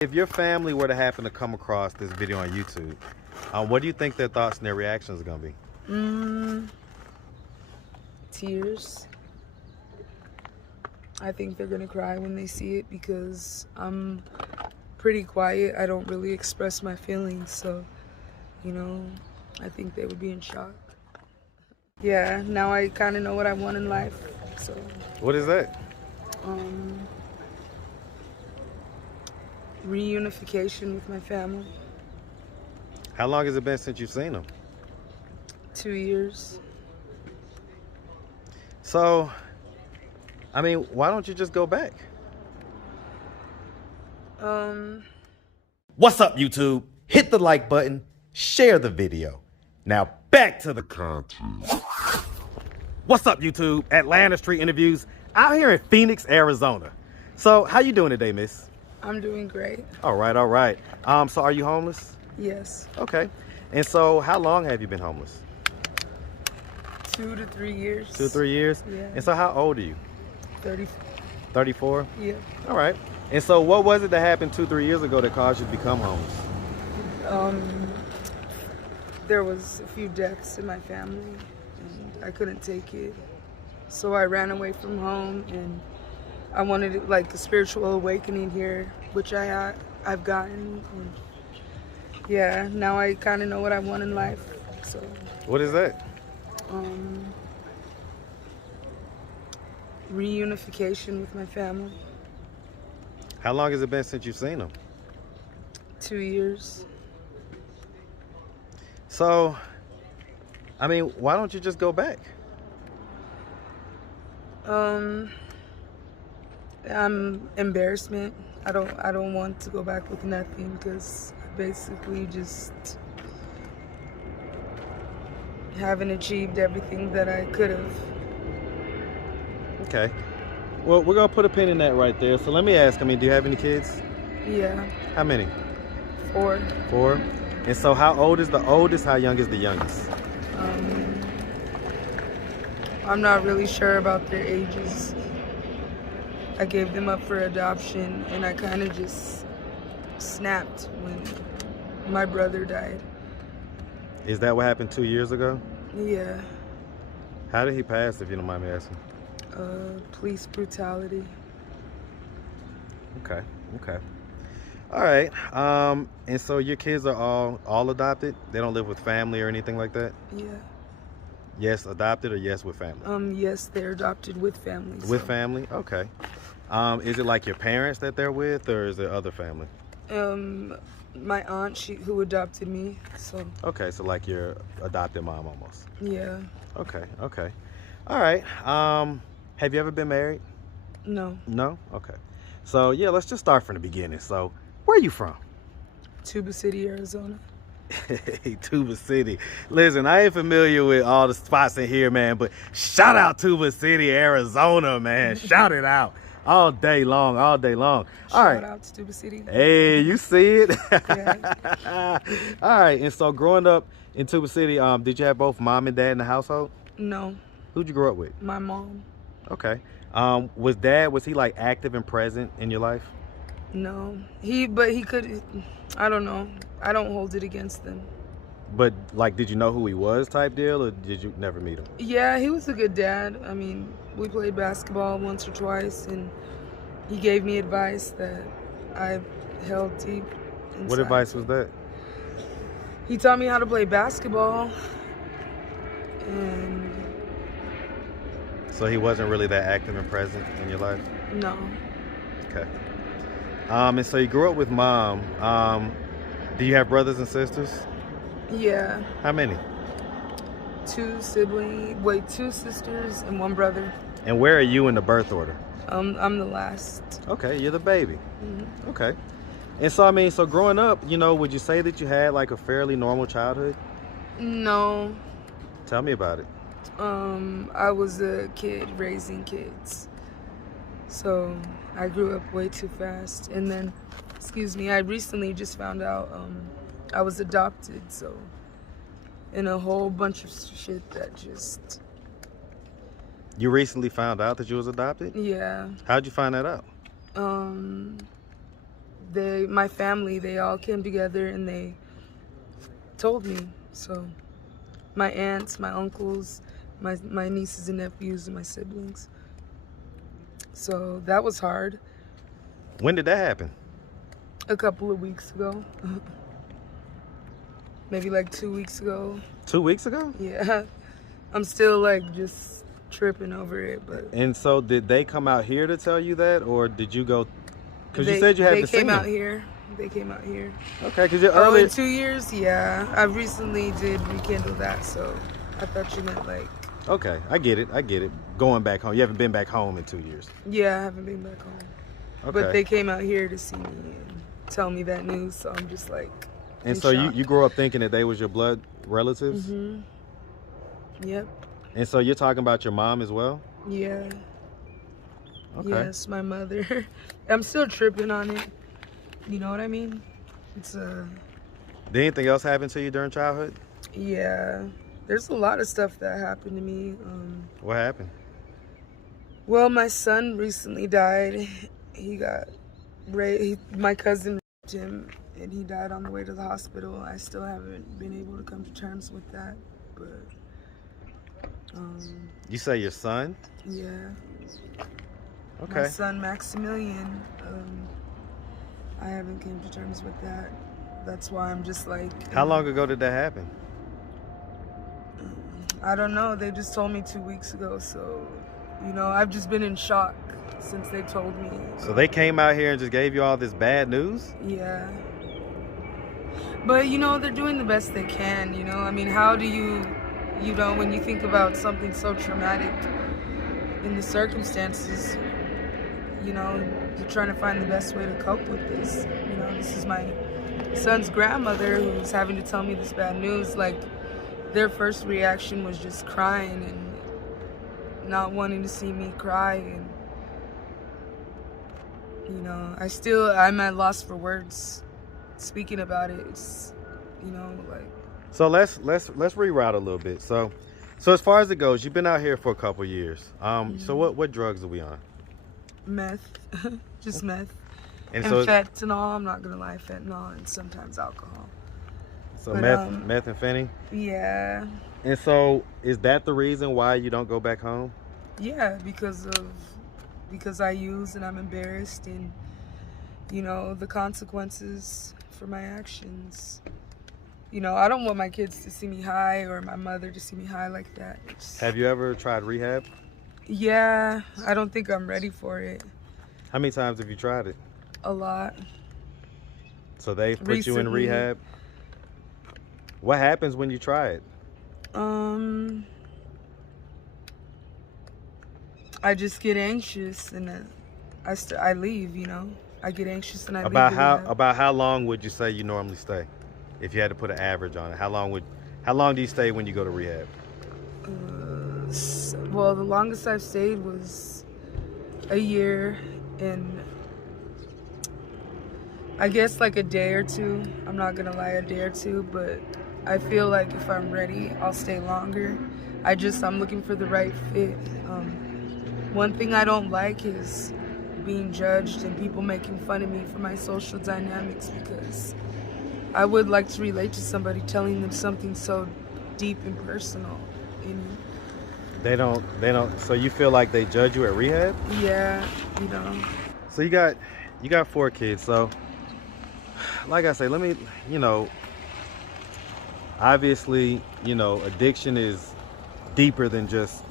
If your family were to happen to come across this video on YouTube, what do you think their thoughts and their reactions are going to be? Tears. I think they're gonna cry when they see it because I'm pretty quiet. I don't really express my feelings, so I think they would be in shock. Yeah, now I kind of know what I want in life. So What is that? Reunification with my family. How long has it been since you've seen them? 2 years. So, why don't you just go back? What's up, YouTube? Hit the like button, share the video. Now back to the content. What's up, YouTube? Atlanta Street Interviews out here in Phoenix, Arizona. So, how you doing today, miss? I'm doing great. All right. So are you homeless? Yes. Okay. And so how long have you been homeless? 2 to 3 years. 2 or 3 years? Yeah. And so how old are you? 30. 34? Yeah. All right. And so what was it that happened 2 or 3 years ago that caused you to become homeless? There was a few deaths in my family and I couldn't take it. So I ran away from home and I wanted like a spiritual awakening here, which I've gotten. And yeah, now I kind of know what I want in life. So What is that? Reunification with my family. How long has it been since you've seen them? 2 years. So, why don't you just go back? I'm embarrassment. I don't want to go back with nothing because I basically just haven't achieved everything that I could have. Okay. Well, we're going to put a pin in that right there. So let me ask, do you have any kids? Yeah. How many? 4. 4? And so how old is the oldest? How young is the youngest? I'm not really sure about their ages. I gave them up for adoption and I kind of just snapped when my brother died. Is that what happened 2 years ago? Yeah. How did he pass, if you don't mind me asking? Police brutality. Okay. All right. And so your kids are all adopted? They don't live with family or anything like that? Yeah. Yes, adopted, or yes, with family? Yes, they're adopted with families. With family? Okay. Is it like your parents that they're with, or is it other family? My aunt, who adopted me, so. Okay, so like your adopted mom almost. Yeah. Okay. All right. Have you ever been married? No. No? Okay. So yeah, let's just start from the beginning. So where are you from? Tuba City, Arizona. Tuba City. Listen, I ain't familiar with all the spots in here, man, but shout out Tuba City, Arizona, man. Shout it out all day long. All right. Shout out to Tuba City. Hey, you see it? Yeah. All right. And so growing up in Tuba City, did you have both mom and dad in the household? No. Who'd you grow up with? My mom. Okay. Was he like active and present in your life? No. He could, I don't know. I don't hold it against them. But like, did you know who he was type deal, or did you never meet him? Yeah, he was a good dad. We played basketball once or twice, and he gave me advice that I held deep inside. What advice was that? He taught me how to play basketball, and So he wasn't really that active and present in your life? no. Okay. And so you grew up with mom. Do you have brothers and sisters? Yeah. How many? 2 sisters and 1 brother. And where are you in the birth order? I'm the last. Okay, you're the baby. Mm-hmm. Okay. And so, so growing up, would you say that you had like a fairly normal childhood? No. Tell me about it. I was a kid raising kids. So I grew up way too fast. And then, I recently just found out I was adopted. So, and a whole bunch of shit that just... You recently found out that you was adopted? Yeah. How'd you find that out? my family, they all came together and they told me. So my aunts, my uncles, my nieces and nephews, and my siblings. So that was hard. When did that happen? A couple of weeks ago. Maybe like 2 weeks ago. 2 weeks ago? Yeah. I'm still like just tripping over it, but. And so did they come out here to tell you that, or did you go? Because you said you had to see them. They came out here. They came out here. Okay, because you're early. In 2 years, yeah. I recently did rekindle that, so I thought you meant like. Okay, I get it. Going back home. You haven't been back home in 2 years. Yeah, I haven't been back home. Okay. But they came out here to see me and tell me that news, so I'm just like. And so you grew up thinking that they was your blood relatives? Mm-hmm. Yep. And so you're talking about your mom as well? Yeah. Okay. Yes, my mother. I'm still tripping on it. You know what I mean? It's Did anything else happen to you during childhood? Yeah. There's a lot of stuff that happened to me. What happened? Well, my son recently died. He got my cousin raped him, and he died on the way to the hospital. I still haven't been able to come to terms with that, but. You say your son? Yeah. Okay. My son Maximilian. I haven't came to terms with that. That's why I'm just like. How long ago did that happen? I don't know. They just told me 2 weeks ago, so I've just been in shock since they told me. So they came out here and just gave you all this bad news? Yeah. But they're doing the best they can. I mean, how do you when you think about something so traumatic in the circumstances, you're trying to find the best way to cope with this. This is my son's grandmother who's having to tell me this bad news. Like, their first reaction was just crying and not wanting to see me cry. And, I'm at loss for words speaking about it. It's, like. So let's reroute a little bit. So as far as it goes, you've been out here for a couple years. So what drugs are we on? Meth, just meth, and fentanyl. I'm not gonna lie, fentanyl, and sometimes alcohol. So meth and fentanyl. Yeah. And so is that the reason why you don't go back home? Yeah, because I use and I'm embarrassed, and the consequences for my actions. I don't want my kids to see me high or my mother to see me high like that. Have you ever tried rehab? Yeah, I don't think I'm ready for it. How many times have you tried it? A lot. So they put you in rehab? What happens when you try it? I just get anxious and then I leave, I get anxious and I leave. About how long would you say you normally stay? If you had to put an average on it, how long do you stay when you go to rehab? Well, the longest I've stayed was a year, and I guess like a day or two. I'm not gonna lie, a day or two, but I feel like if I'm ready, I'll stay longer. I'm looking for the right fit. One thing I don't like is being judged and people making fun of me for my social dynamics, because I would like to relate to somebody telling them something so deep and personal. They don't. So you feel like they judge you at rehab? Yeah, So you got 4 kids. So, like I say, let me, obviously, addiction is deeper than just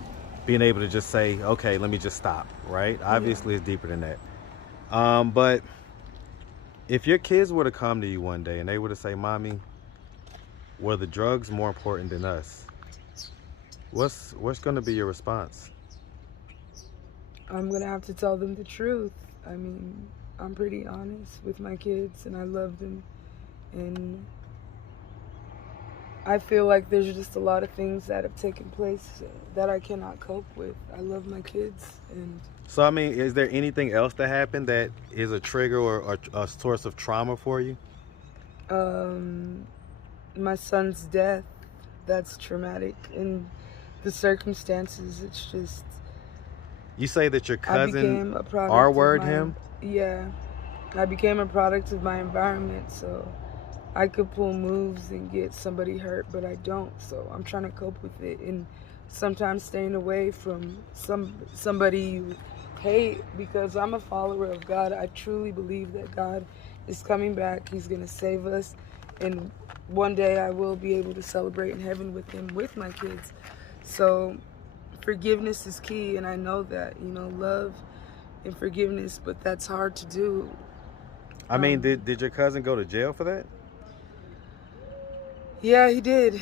being able to just say, okay, let me just stop, right? Yeah. Obviously, it's deeper than that. But if your kids were to come to you one day and they were to say, Mommy, were the drugs more important than us? What's going to be your response? I'm going to have to tell them the truth. I mean, I'm pretty honest with my kids and I love them. And I feel like there's just a lot of things that have taken place that I cannot cope with. I love my kids. And so, I mean, is there anything else that happened that is a trigger or a source of trauma for you? My son's death, that's traumatic. And the circumstances, it's just. You say that your cousin R-worded him? Yeah. I became a product of my environment, so I could pull moves and get somebody hurt, but I don't. So I'm trying to cope with it, and sometimes staying away from somebody you hate, because I'm a follower of God. I truly believe that God is coming back. He's going to save us, and one day I will be able to celebrate in heaven with him, with my kids. So forgiveness is key, and I know that, love and forgiveness, but that's hard to do. I mean, did your cousin go to jail for that? Yeah, he did.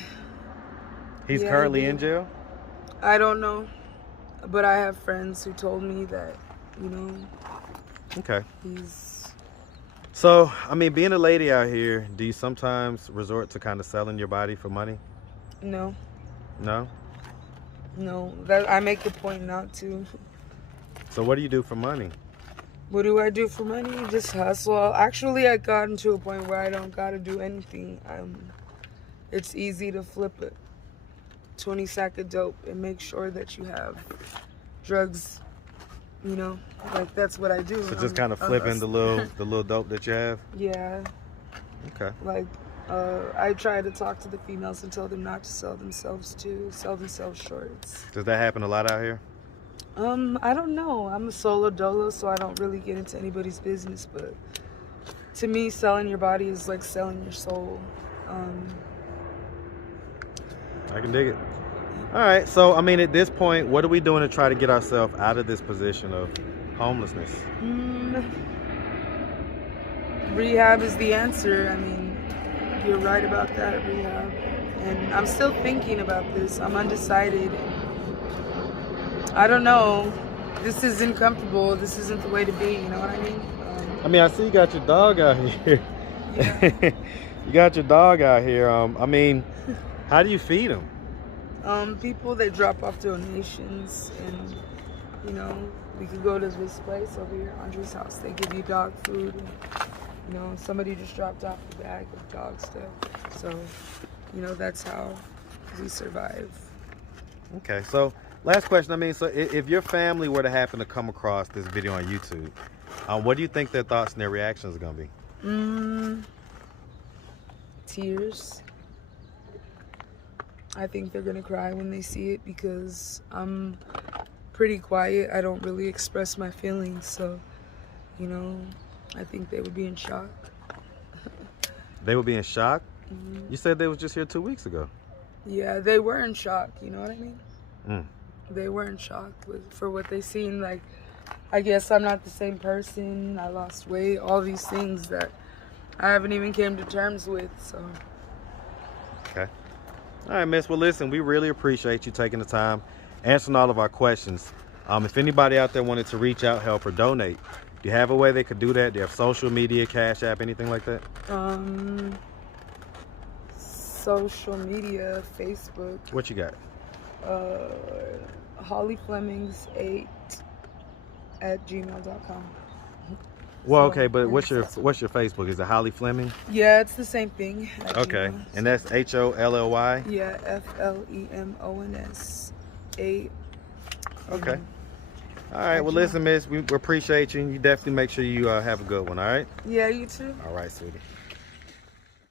He's Yeah, currently he in did. jail? I don't know, but I have friends who told me that, Okay. he's... So, I mean, being a lady out here, do you sometimes resort to kind of selling your body for money? No, No? that I make a point not to. So what do you do for money? What do I do for money? Just hustle. Actually, I gotten to a point where I don't gotta do anything. It's easy to flip a 20 sack of dope and make sure that you have drugs. Like that's what I do. So just kind of flipping the little dope that you have? Yeah. Okay. Like, I try to talk to the females and tell them not to sell themselves shorts. Does that happen a lot out here? I don't know. I'm a solo dolo, so I don't really get into anybody's business, but to me, selling your body is like selling your soul. I can dig it. All right. So, I mean, at this point, what are we doing to try to get ourselves out of this position of homelessness? Rehab is the answer. I mean, you're right about that, rehab. And I'm still thinking about this. I'm undecided. I don't know. This isn't comfortable. This isn't the way to be. You know what I mean? I mean, I see you got your dog out here. Yeah. You got your dog out here. I mean, how do you feed him? People, they drop off donations, and we could go to this place over here, Andre's house. They give you dog food, and somebody just dropped off a bag of dog stuff. So that's how we survive. Okay, so last question. I mean, so if your family were to happen to come across this video on YouTube, what do you think their thoughts and their reactions are gonna be? Tears. I think they're gonna cry when they see it, because I'm pretty quiet. I don't really express my feelings, so I think they would be in shock. They would be in shock? You said they was just here 2 weeks ago. Yeah, they were in shock, you know what I mean? They were in shock for what they seen. Like, I guess I'm not the same person. I lost weight, all these things that I haven't even came to terms with, so. Okay. All right, miss. Well, listen, we really appreciate you taking the time, answering all of our questions. If anybody out there wanted to reach out, help, or donate, do you have a way they could do that? Do you have social media, Cash App, anything like that? Social media, Facebook. What you got? Holly Flemings 8 at gmail.com. Well, okay, but what's your Facebook? Is it Holly Fleming? Yeah, it's the same thing. Okay, and that's HOLLY? Yeah, FLEMONS 8. Okay. All right, well, listen, miss, we appreciate you, and you definitely make sure you have a good one, all right? Yeah, you too. All right, sweetie.